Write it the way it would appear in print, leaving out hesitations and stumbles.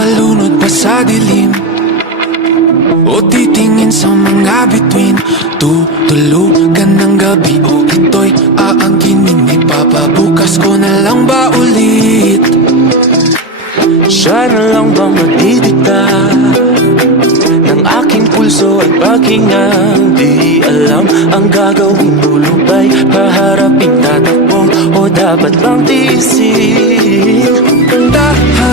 Papalunod pa sa dilim o titingin sa mga bituin. Tutulugan ng gabi o ito'y aangkinin ni Papa. Bukas ko na lang ba ulit? Siya na lang bang magdidikta ng aking pulso at paghinga? Di alam ang gagawing dulo ba'y paharapin, tatakbo o dapat bang tiisin? Dahan